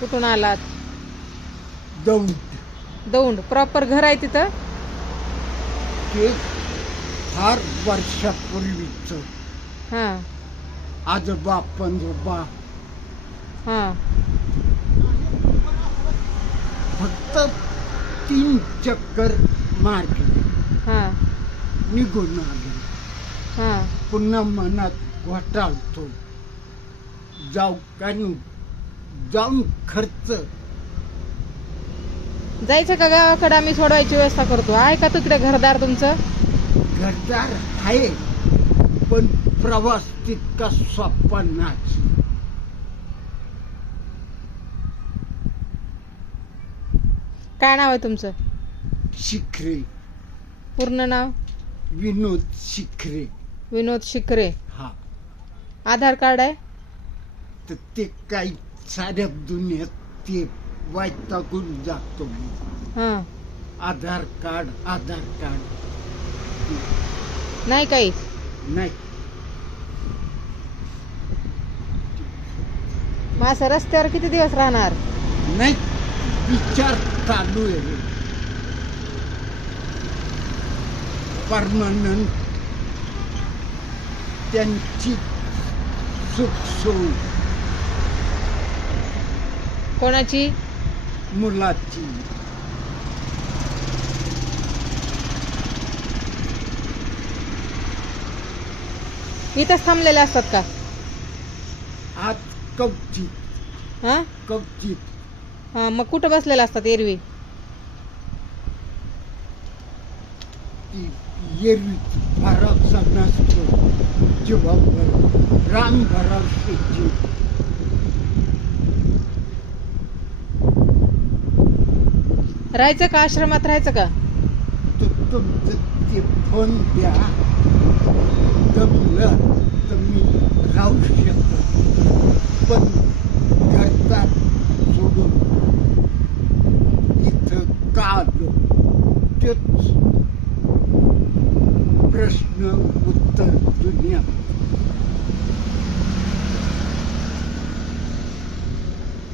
कुठून आलात? दौंड. दौंड प्रॉपर घर आहे तिथं? ते फार वर्षापूर्वीच हां आजोबा पंजोबा हां फक्त 3 चक्कर मारले हां निघून आले. हां पुन्हा मनात घोटाळतो, जाऊ का नाही, जाऊन खर्च. जायचं का गावाकडे? आम्ही सोडवायची व्यवस्था करतो. आहे का तिकडे घरदार तुमचं? घरदार आहे पण प्रवास तितका सोपा नाही. काय नाव आहे तुमचं? शिखरे, पूर्ण नाव? विनोद शिखरे. विनोद शिखरे. हा, आधार कार्ड आहे? तर ते काही साऱ्या दुनियेत ते वैतागून जातो मी. हां आधार कार्ड नाही काहीच? नाही. मग असं रस्त्यावर किती दिवस राहणार? नाही, विचार चालू आहे. परमनंट त्यांची सुखसोय, कोणाची? मुलाची. इथंच थांबलेले असतात का? आज कवचित हां कवचित हां मग कुठं बसलेले असतात एरवी? ती एरवीच भरोसा नसतो जीवावर, राम भरोश्याची. राहायचं का? आश्रमात राहायचं का? तर तुमचं ते फोन द्या, जमलं तर मी राहू शकतो. पण घरचा सोडून इथं का आलो तेच प्रश्न उत्तर दुनिया.